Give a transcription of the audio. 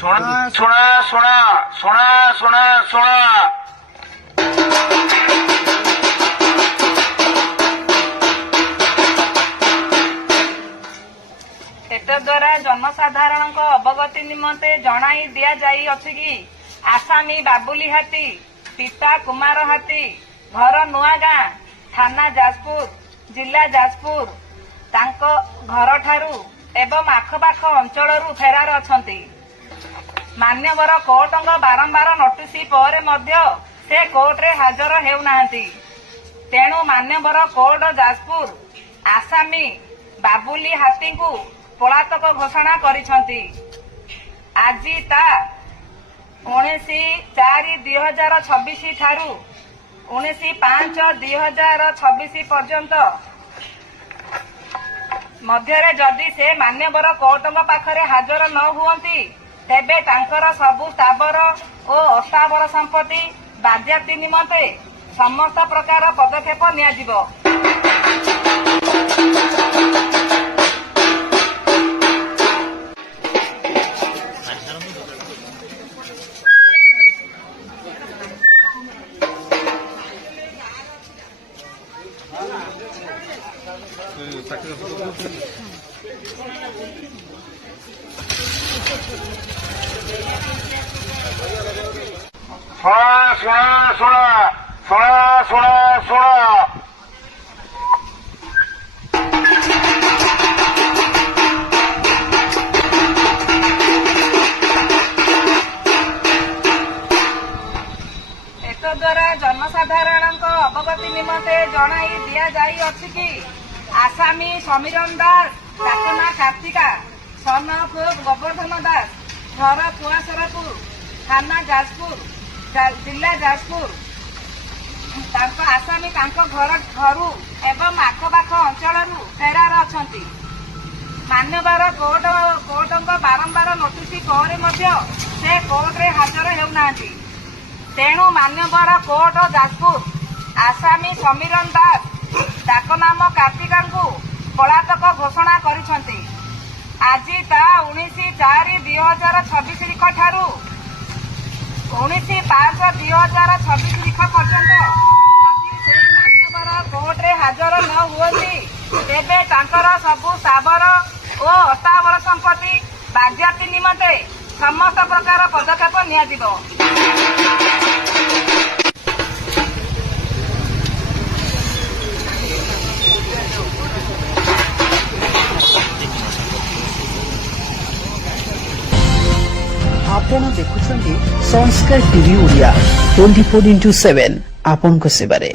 सुना सुना सुना सुना सुना सुना द्वारा जनसाधारण अवगति निमंते जणाई दिया जाई अछि कि आसामी बाबुली हाथी पिता कुमार हाथी घर नुआगां थाना जाजपुर जिला जाजपुर तांको घर ठारू एवं आखपाख अंचल फेरार अछंती। मान्यवर कोर्टंग बारंबार नोटिस पर मध्य से कोर्ट रे हाजर हेउनाहांती। तेणु मान्यवर कोर्ट जाजपुर आसामी बाबुली हाथी को पलातक घोषणा करिसंती। आजी ता 19/4/2026 ठारू 19/5/2026 पर्यंत मध्यरे जदि से मान्यवर कोर्टंग पाखरे हाजर न हुअंती तेबे तांकर सबु स्थावर ओ अस्थावर संपत्ति बाज्याप्ति निमंते समस्त प्रकार पदक्षेप नियाजिबो। सुना सुना सुना सुना सुना सुना द्वारा जनसाधारण अवगति निमंते जणाई दिया जाई अछि कि आसामी समीरन दास डाकना कार्तिका सन ऑफ गोवर्धन दास घर कुआसरपुर थाना जाजपुर जिला जाजपुर आसामी घर घरू एवं आखपाख अंचल फेरार अछंती। मान्यवर कोर्ट बारंबार नोटिस पर मध्य से कोर्ट रे हाजर हेउनाहांती। तेणु मान्यवर कोर्ट जाजपुर आसामी समीरन दास डाकनाम कार्तिका को पलातक घोषणा करिसंती। आजी ता 19/4/2026 ठारू 19/5/2026 पर्यंत जदि से मान्यवर कोर्ट रे हाजर न हुअंती तेबे तांकर सबु स्थावर ओ अस्थावर संपत्ति बाज्याप्ति निमंते समस्त प्रकार पदक्षेप नियाजिबो। आपण देखुछंती संस्कार टीवी ओडिया 24x7 आपन को सेवारे।